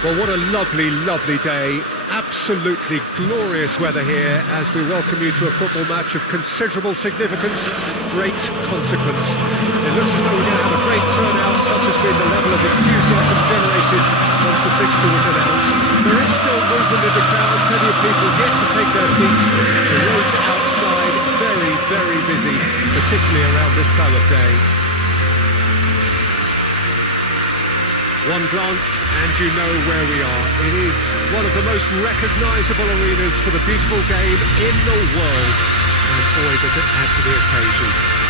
Well, what a lovely, lovely day. Absolutely glorious weather here as we welcome you to a football match of considerable significance, great consequence. It looks as though we're going to have a great turnout, such has been the level of enthusiasm generated once the fixture was announced. There is still movement in the crowd, plenty of people yet to take their seats. The roads outside very, very busy, particularly around this time of day. One glance and you know where we are. It is one of the most recognisable arenas for the beautiful game in the world. And boy, does it add to the occasion.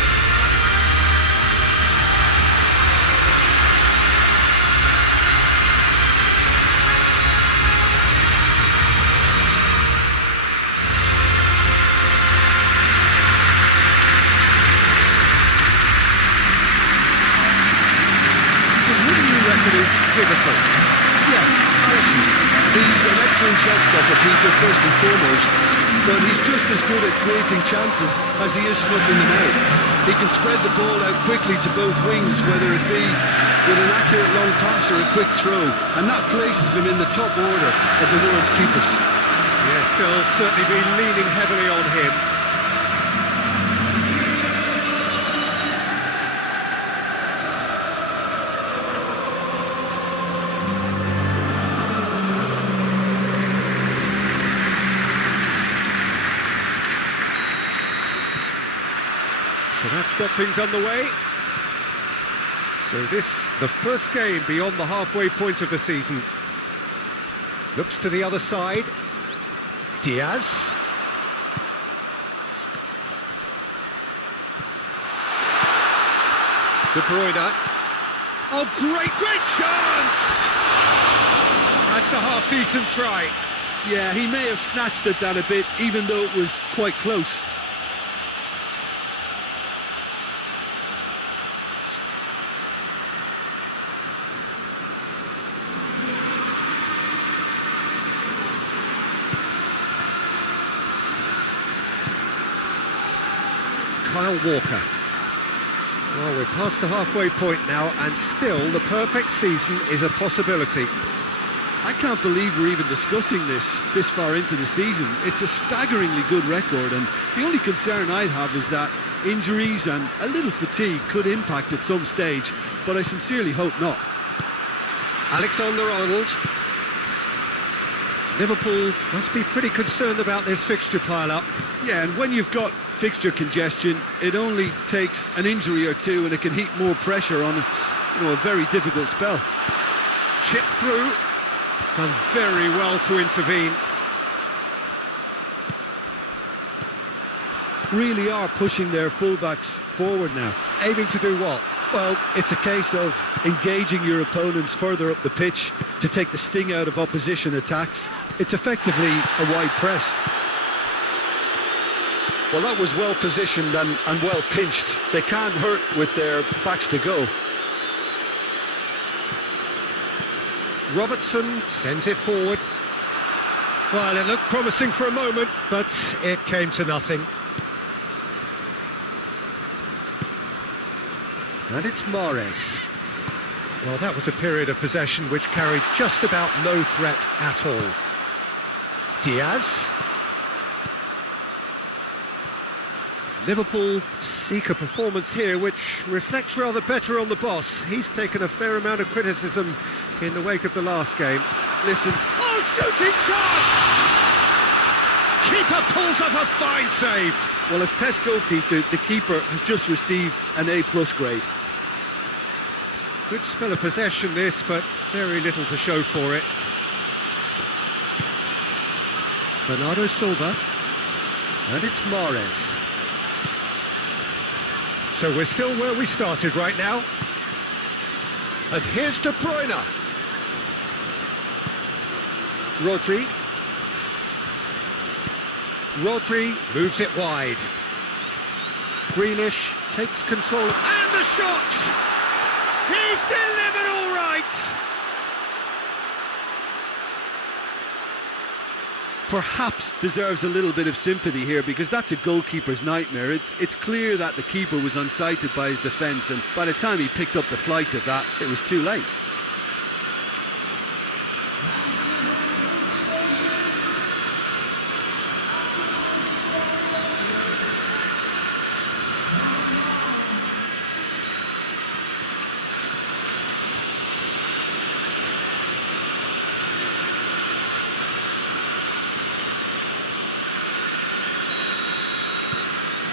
Is pivotal. Yeah, Alisson. He's an excellent shot stopper, Peter, first and foremost, but he's just as good at creating chances as he is snuffing them out. He can spread the ball out quickly to both wings, whether it be with an accurate long pass or a quick throw, and that places him in the top order of the world's keepers. Yeah, still certainly be leaning heavily on him. So that's got things underway. So this, the first game beyond the halfway point of the season. Looks to the other side. Diaz. De Bruyne. Oh, great chance! That's a half-decent try. Yeah, he may have snatched at that a bit, even though it was quite close. Kyle Walker. Well, we're past the halfway point now, and still the perfect season is a possibility. I can't believe we're even discussing this far into the season. It's a staggeringly good record, and the only concern I'd have is that injuries and a little fatigue could impact at some stage, but I sincerely hope not. Alexander-Arnold. Liverpool must be pretty concerned about this fixture pile-up. Yeah, and when you've got fixture congestion, it only takes an injury or two and it can heap more pressure on a very difficult spell. Chip through. Done very well to intervene. Really are pushing their fullbacks forward now. Aiming to do what? Well, it's a case of engaging your opponents further up the pitch to take the sting out of opposition attacks. It's effectively a wide press. Well, that was well positioned and well pinched. They can't hurt with their backs to go. Robertson sends it forward. Well, it looked promising for a moment, but it came to nothing. And it's Mahrez. Well, that was a period of possession which carried just about no threat at all. Diaz. Liverpool seek a performance here which reflects rather better on the boss. He's taken a fair amount of criticism in the wake of the last game. Listen. Oh, shooting chance! Keeper pulls off a fine save. Well, as Tesco, Peter, the keeper has just received an A+ grade. Good spell of possession this, but very little to show for it. Bernardo Silva. And it's Mahrez. So we're still where we started right now. And here's De Bruyne. Rodri. Rodri moves it wide. Greenish takes control. And the shot! He's delivered all right! Perhaps deserves a little bit of sympathy here, because that's a goalkeeper's nightmare. It's clear that the keeper was unsighted by his defence, and by the time he picked up the flight of that, it was too late.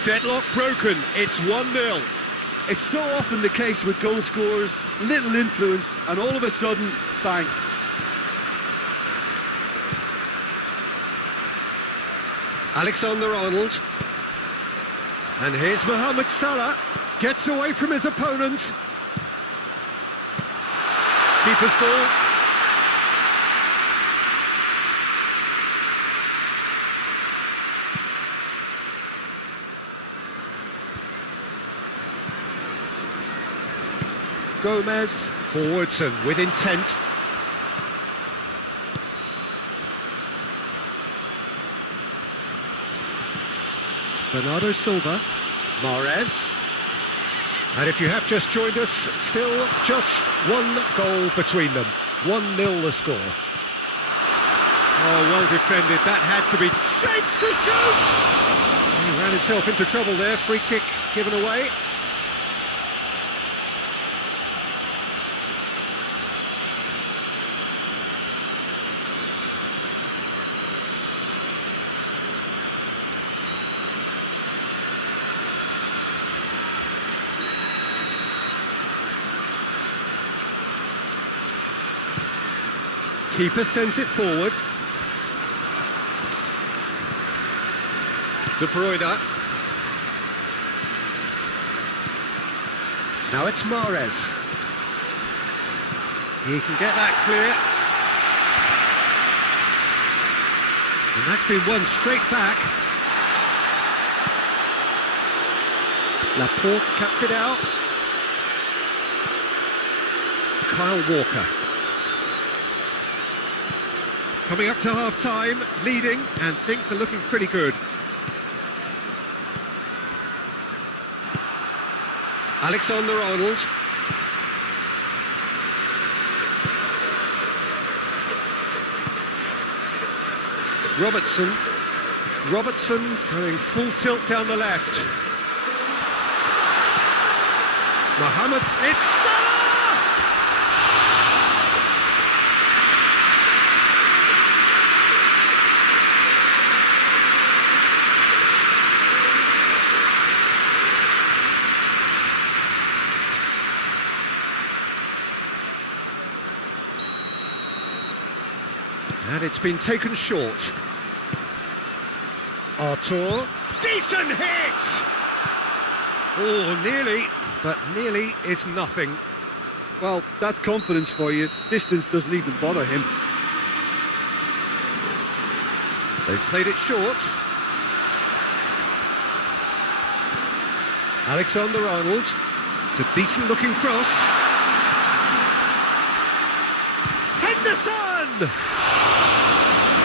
Deadlock broken, it's 1-0. It's so often the case with goal scorers, little influence, and all of a sudden, bang. Alexander-Arnold. And here's Mohamed Salah. Gets away from his opponent. Keeper's ball. Gomez, forwards and with intent. Bernardo Silva. Mahrez. And if you have just joined us, still just one goal between them. 1-0 the score. Oh, well defended. That had to be... Shapes to shoot! He ran himself into trouble there. Free kick given away. Keeper sends it forward. De Bruyne. Now it's Mahrez. He can get that clear. And that's been won straight back. Laporte cuts it out. Kyle Walker. Coming up to half-time, leading, and things are looking pretty good. Alexander-Arnold. Robertson. Robertson going full tilt down the left. Mohamed, it's Salah! And it's been taken short. Artur. Decent hit! Oh, nearly, but nearly is nothing. Well, that's confidence for you. Distance doesn't even bother him. They've played it short. Alexander-Arnold. It's a decent-looking cross. Henderson!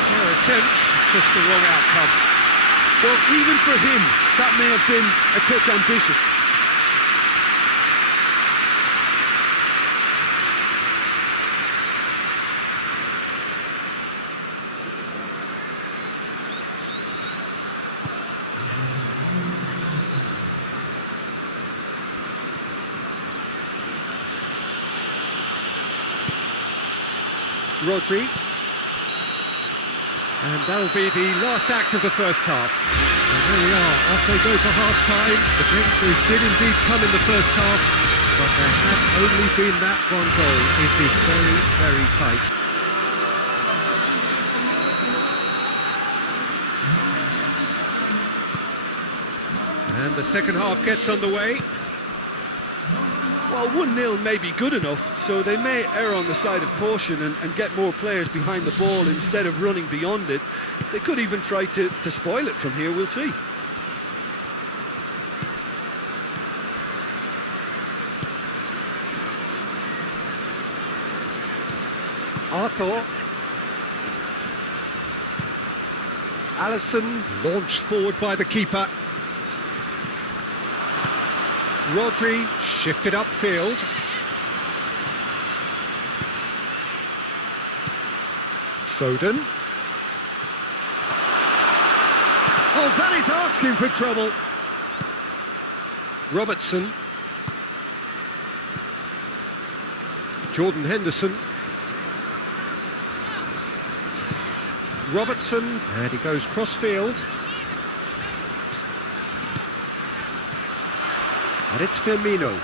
Fair attempt, just the wrong outcome. Well, even for him, that may have been a touch ambitious. Rodri. And that'll be the last act of the first half. And there we are, off they go for half-time. The breakthrough did indeed come in the first half, but there has only been that one goal. It is very, very tight. And the second half gets underway. Well, 1-0 may be good enough, so they may err on the side of caution and get more players behind the ball instead of running beyond it. They could even try to spoil it from here, we'll see. Arthur. Alisson launched forward by the keeper. Rodri shifted upfield. Foden. Oh, that is asking for trouble. Robertson. Jordan Henderson. Robertson, and he goes cross-field. And it's Firmino.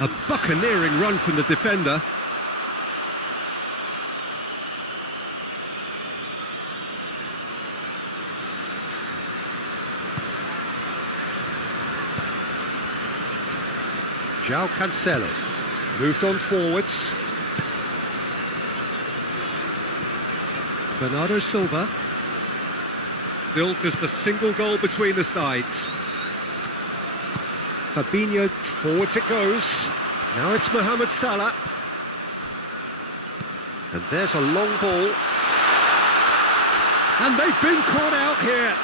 A buccaneering run from the defender. João Cancelo moved on forwards. Bernardo Silva. Still just a single goal between the sides. Fabinho, forwards it goes. Now it's Mohamed Salah. And there's a long ball. And they've been caught out here.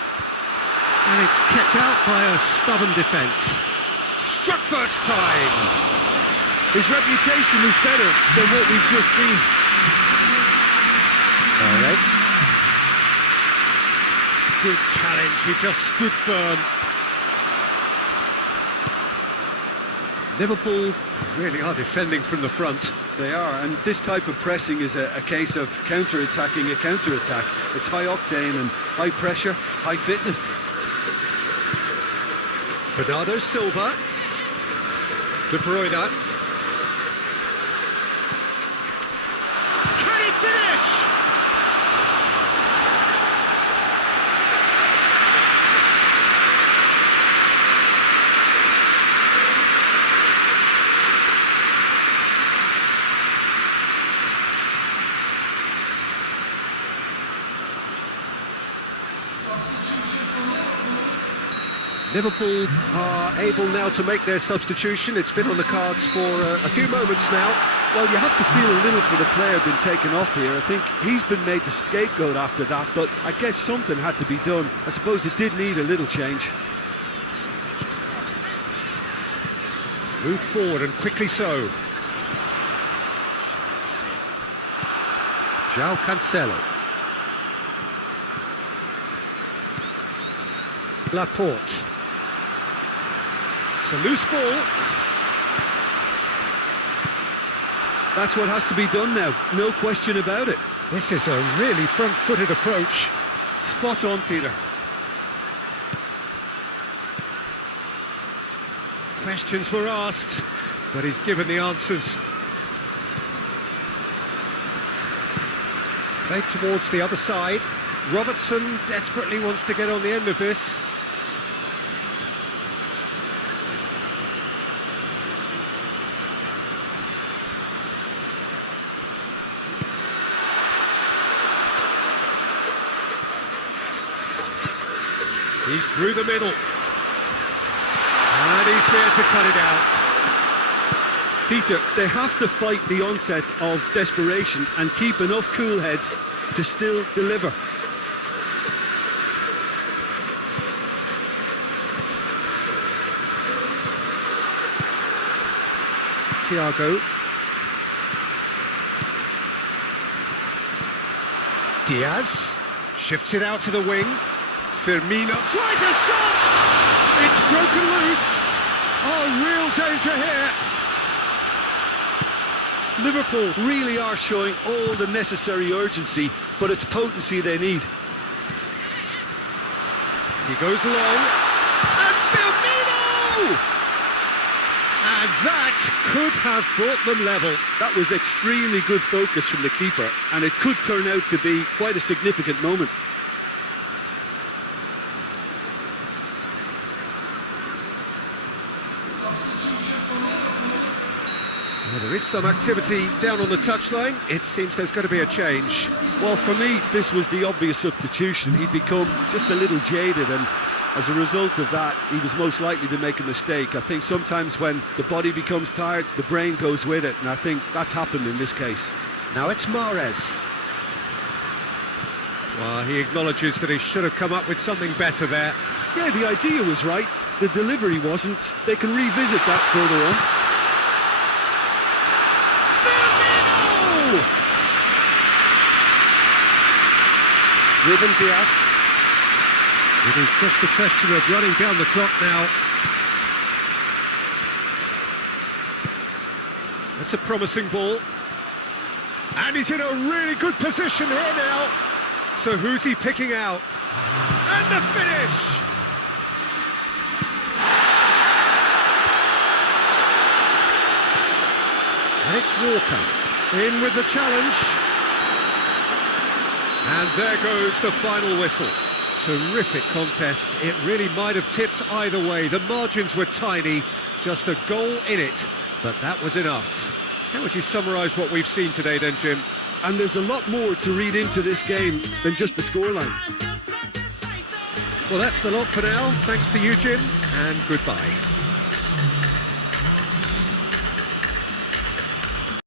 And it's kept out by a stubborn defence. Struck first time. His reputation is better than what we've just seen. Mahrez. Good challenge, he just stood firm. Liverpool really are defending from the front. They are, and this type of pressing is a case of counter-attacking a counter-attack. It's high octane and high pressure, high fitness. Bernardo Silva. De Bruyne. Can he finish? Liverpool are able now to make their substitution. It's been on the cards for a few moments now. Well, you have to feel a little for the player being taken off here. I think he's been made the scapegoat after that, but I guess something had to be done. I suppose it did need a little change. Moved forward and quickly so. João Cancelo. Laporte. It's a loose ball. That's what has to be done now, no question about it. This is a really front-footed approach. Spot on, Peter. Questions were asked, but he's given the answers. Played towards the other side. Robertson desperately wants to get on the end of this. He's through the middle. And he's there to cut it out. Peter, they have to fight the onset of desperation and keep enough cool heads to still deliver. Thiago. Diaz shifts it out to the wing. Firmino tries a shot! It's broken loose! Oh, real danger here! Liverpool really are showing all the necessary urgency, but it's potency they need. He goes long, and Firmino! And that could have brought them level. That was extremely good focus from the keeper, and it could turn out to be quite a significant moment. Well, there is some activity down on the touchline. It seems there's going to be a change. Well, for me, this was the obvious substitution. He'd become just a little jaded, and as a result of that, he was most likely to make a mistake. I think sometimes when the body becomes tired, the brain goes with it, and I think that's happened in this case. Now it's Mahrez. Well, he acknowledges that he should have come up with something better there. Yeah, the idea was right. The delivery wasn't. They can revisit that further on. Ruben Diaz. It is just a question of running down the clock now. That's a promising ball. And he's in a really good position here now. So who's he picking out? And the finish! And it's Walker. In with the challenge. And there goes the final whistle. Terrific contest. It really might have tipped either way. The margins were tiny, just a goal in it, but that was enough. How would you summarise what we've seen today then, Jim? And there's a lot more to read into this game than just the scoreline. Well, that's the lot for now. Thanks to you, Jim, and goodbye.